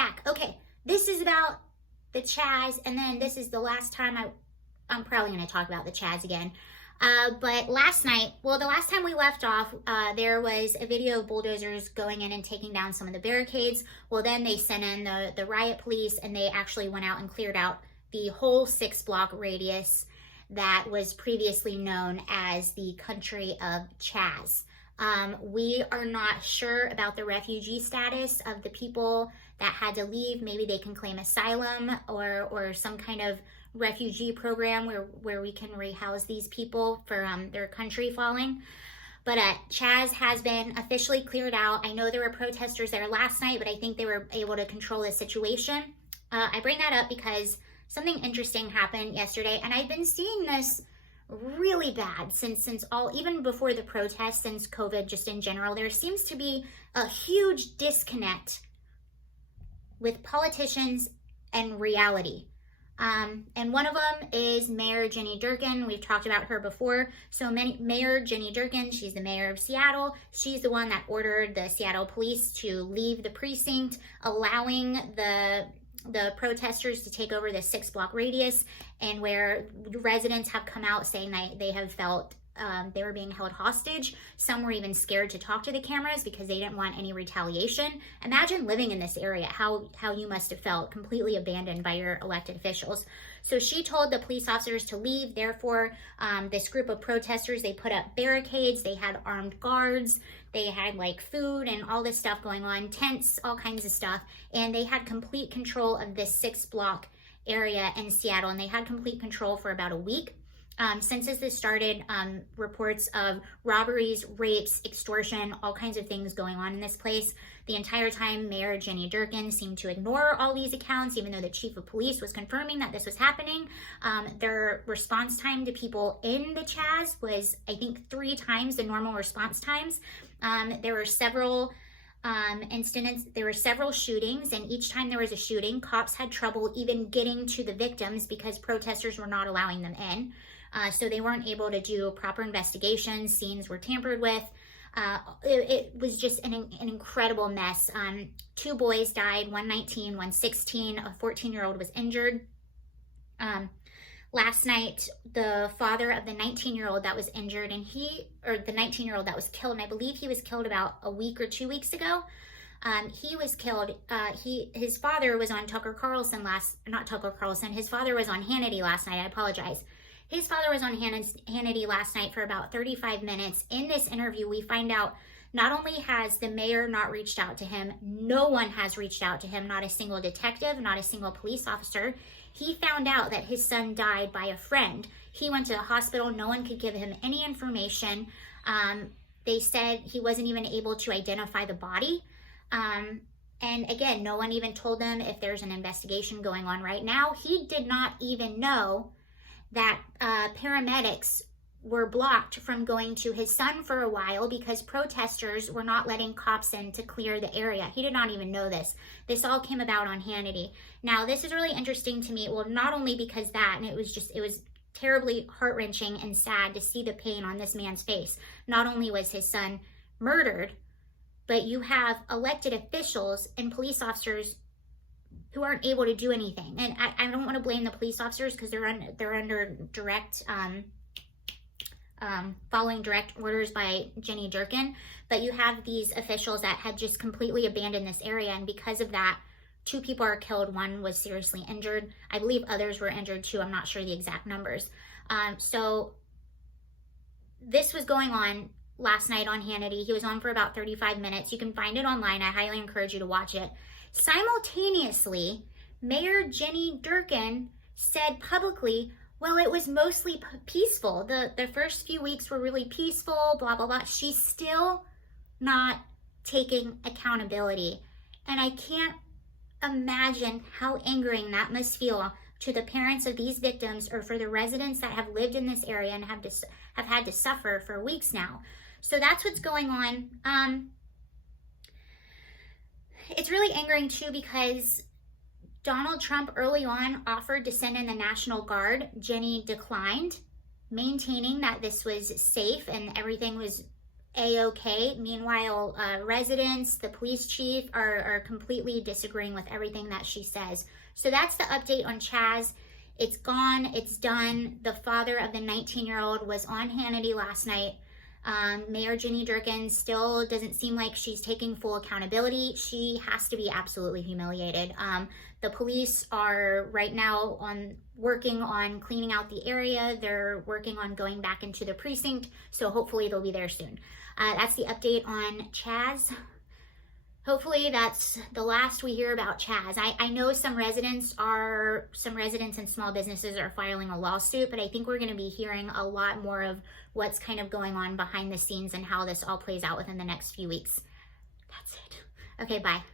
back. Okay, this is about the CHAZ, and then this is the last time I'm probably going to talk about the CHAZ again. But last night, well, the last time we left off, there was a video of bulldozers going in and taking down some of the barricades. Well, then they sent in the riot police, and they actually went out and cleared out the whole 6-block radius that was previously known as the country of CHAZ. We are not sure about the refugee status of the people that had to leave. Maybe they can claim asylum or some kind of refugee program where we can rehouse these people for their country falling. But CHAZ has been officially cleared out. I know there were protesters there last night, but I think they were able to control the situation. I bring that up because something interesting happened yesterday, and I've been seeing this really bad since even before the protests, since COVID, just in general. There seems to be a huge disconnect with politicians and reality. And one of them is Mayor Jenny Durkan. We've talked about her before. So Mayor Jenny Durkan, she's the mayor of Seattle. She's the one that ordered the Seattle police to leave the precinct, allowing the protesters to take over the 6-block radius, and where residents have come out saying that they have felt they were being held hostage. Some were even scared to talk to the cameras because they didn't want any retaliation. Imagine living in this area, how you must have felt completely abandoned by your elected officials. So she told the police officers to leave. Therefore, this group of protesters, they put up barricades, they had armed guards, they had like food and all this stuff going on, tents, all kinds of stuff. And they had complete control of this 6-block area in Seattle, and they had complete control for about a week. Since this started, reports of robberies, rapes, extortion, all kinds of things going on in this place. The entire time, Mayor Jenny Durkan seemed to ignore all these accounts, even though the chief of police was confirming that this was happening. Their response time to people in the CHAZ was, I think, 3 times the normal response times. There were several incidents, there were several shootings, and each time there was a shooting, cops had trouble even getting to the victims because protesters were not allowing them in. So they weren't able to do proper investigations. Scenes were tampered with. It was just an incredible mess. 2 boys died, one 19, one 16. A 14-year-old was injured. Last night, the father of the 19-year-old that was injured, the 19-year-old that was killed, and I believe he was killed about a week or 2 weeks ago. He was killed. His father was on his father was on Hannity last night. I apologize. His father was on Hannity last night for about 35 minutes. In this interview, we find out not only has the mayor not reached out to him, no one has reached out to him, not a single detective, not a single police officer. He found out that his son died by a friend. He went to the hospital. No one could give him any information. They said he wasn't even able to identify the body. And again, no one even told them if there's an investigation going on right now. He did not even know that paramedics were blocked from going to his son for a while because protesters were not letting cops in to clear the area. He did not even know this. This all came about on Hannity. Now, this is really interesting to me. Well, not only because that, and it was terribly heart-wrenching and sad to see the pain on this man's face. Not only was his son murdered, but you have elected officials and police officers who aren't able to do anything. And I don't want to blame the police officers because they're under direct, following direct orders by Jenny Durkan. But you have these officials that had just completely abandoned this area, and because of that, 2 people are killed. 1 was seriously injured. I believe others were injured too. I'm not sure the exact numbers. So this was going on last night on Hannity. He was on for about 35 minutes. You can find it online. I highly encourage you to watch it. Simultaneously, Mayor Jenny Durkan said publicly, well, it was mostly peaceful. The first few weeks were really peaceful, blah, blah, blah. She's still not taking accountability. And I can't imagine how angering that must feel to the parents of these victims, or for the residents that have lived in this area and have had to suffer for weeks now. So that's what's going on. It's really angering too because Donald Trump early on offered to send in the National Guard. Jenny declined, maintaining that this was safe and everything was A-okay. Meanwhile, residents, the police chief are completely disagreeing with everything that she says. So that's the update on CHAZ. It's gone, it's done. The father of the 19-year-old was on Hannity last night. Mayor Ginny Durkin still doesn't seem like she's taking full accountability. She has to be absolutely humiliated. The police are right now working on cleaning out the area. They're working on going back into the precinct, so hopefully they'll be there soon. That's the update on CHAZ. Hopefully that's the last we hear about CHAZ. I know some residents and small businesses are filing a lawsuit, but I think we're going to be hearing a lot more of what's kind of going on behind the scenes and how this all plays out within the next few weeks. That's it. Okay, bye.